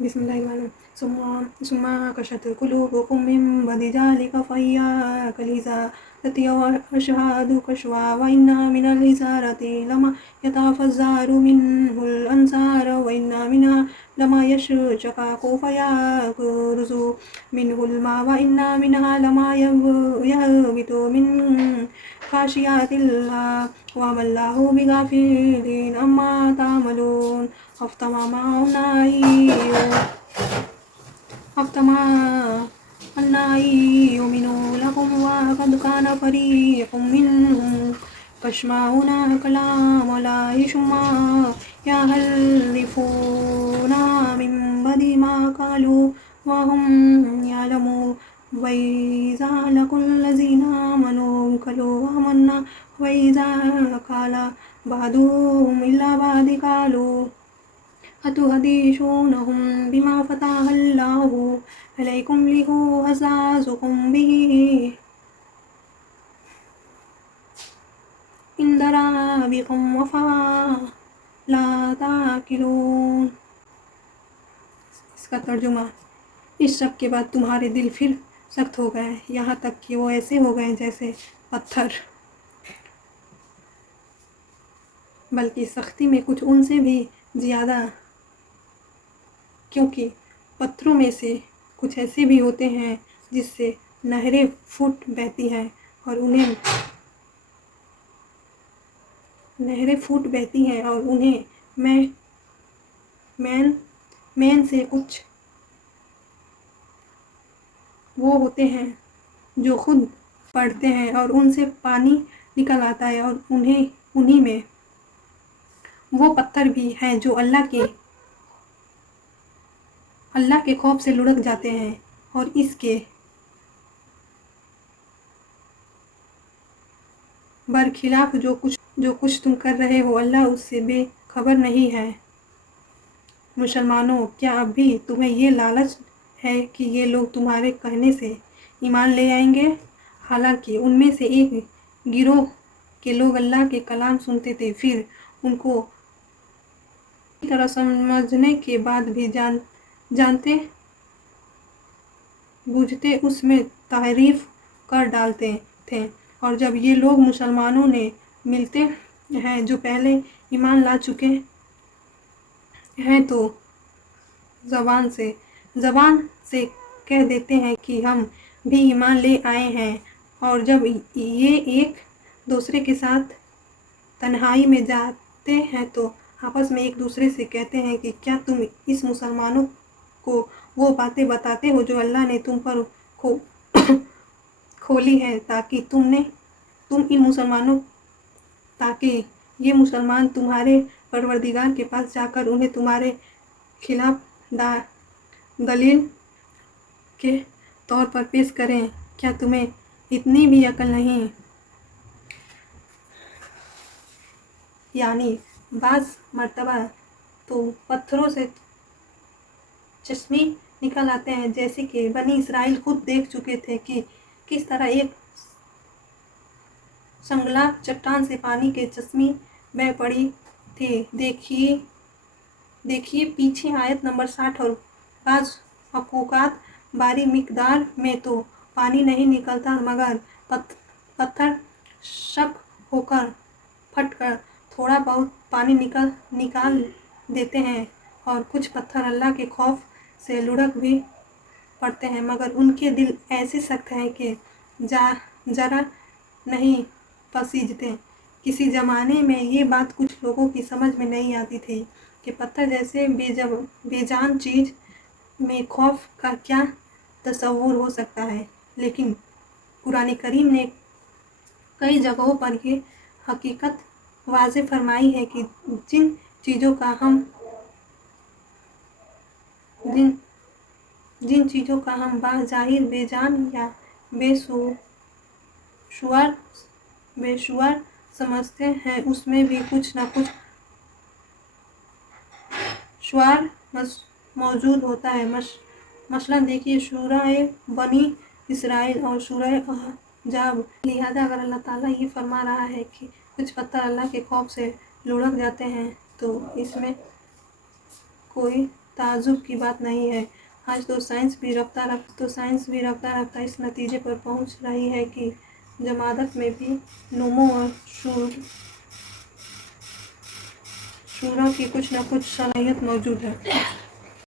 بسم الله الرحمن الرحيم ثم كشت قلوبكم من بعد ذلك فهي كالحجارة أشد قسوة وإن من الحجارة لما يتفجر منه الأنهار وإن منها لما يشقق فيخرج منه الماء وإن منها لما يهبط من خشية الله وما الله بغافل عما تعملون أفتمعنا يؤمنوا لكم وقد كان فريق منهم يسمعون كلام الله ثم يحرفون من بعد ما قالوا وهم يعلمون وإذا لقوا الذين آمنوا قالوا آمنا وإذا قال بعضهم إلى بعض قالوا أتحدثونهم بما فتح الله عليكم ليحاجوكم به عند ربكم أفلا تعقلون۔ इसका तर्जुमा: इस सब के बाद तुम्हारे दिल फिर सख्त हो गए, यहाँ तक कि वो ऐसे हो गए जैसे पत्थर, बल्कि सख्ती में कुछ उनसे भी ज़्यादा, क्योंकि पत्थरों में से कुछ ऐसे भी होते हैं जिससे नहरें फूट बहती हैं और उन्हें मैन से कुछ वो होते हैं जो खुद पड़ते हैं और उनसे पानी निकल आता है और उन्हीं में वो पत्थर भी हैं जो अल्लाह के खौफ से लुढ़क जाते हैं और इसके बरखिलाफ जो कुछ तुम कर रहे हो अल्लाह उससे बेखबर नहीं है। मुसलमानों, क्या अब भी तुम्हें ये लालच है कि ये लोग तुम्हारे कहने से ईमान ले आएंगे? हालांकि उनमें से एक गिरोह के लोग अल्लाह के कलाम सुनते थे, फिर उनको तरह समझने के बाद भी जानते बूझते उसमें तारीफ कर डालते थे। और जब ये लोग मुसलमानों ने मिलते हैं जो पहले ईमान ला चुके हैं तो ज़बान से कह देते हैं कि हम भी ईमान ले आए हैं, और जब ये एक दूसरे के साथ तन्हाई में जाते हैं तो आपस में एक दूसरे से कहते हैं कि क्या तुम इस मुसलमानों को वो बातें बताते हो जो अल्लाह ने तुम पर खोली है ताकि ये मुसलमान तुम्हारे परवरदिगार के पास जाकर उन्हें तुम्हारे खिलाफ दलील के तौर पर पेश करें। क्या तुम्हें इतनी भी अकल नहीं? यानी बाज़ मर्तबा तो पत्थरों से चश्मे निकल आते हैं, जैसे कि बनी इसराइल खुद देख चुके थे कि किस तरह एक संगला चट्टान से पानी के चश्मे बह पड़ी थी। देखिए पीछे आयत नंबर 60। और बाज़ औक़ात भारी मिक़दार में तो पानी नहीं निकलता, मगर पत्थर शक होकर फटकर थोड़ा बहुत पानी निकाल देते हैं। और कुछ पत्थर अल्लाह के खौफ से लुढ़क भी पड़ते हैं, मगर उनके दिल ऐसे सख्त हैं कि जरा नहीं पसीजते। किसी ज़माने में ये बात कुछ लोगों की समझ में नहीं आती थी कि पत्थर जैसे बेजान चीज़ में खौफ का क्या तसव्वुर हो सकता है, लेकिन कुरान करीम ने कई जगहों पर ये हकीकत वाज़े फरमाई है कि जिन चीज़ों का हम बाज़ाहिर बेजान या बेशुअर समझते हैं, उसमें भी कुछ न कुछ शुअर मौजूद होता है। मसलन देखिए सूरह बनी इसराइल और सूरह अहज़ाब। लिहाजा अगर अल्लाह ताला ये फरमा रहा है कि कुछ पत्थर अल्लाह के खौफ से लुढ़क जाते हैं तो इसमें कोई تعجب کی بات نہیں ہے۔ آج تو سائنس بھی رفتہ اس نتیجے پر پہنچ رہی ہے کہ جمادات میں بھی نمو اور شعور کی کچھ نہ کچھ صلاحیت موجود ہے۔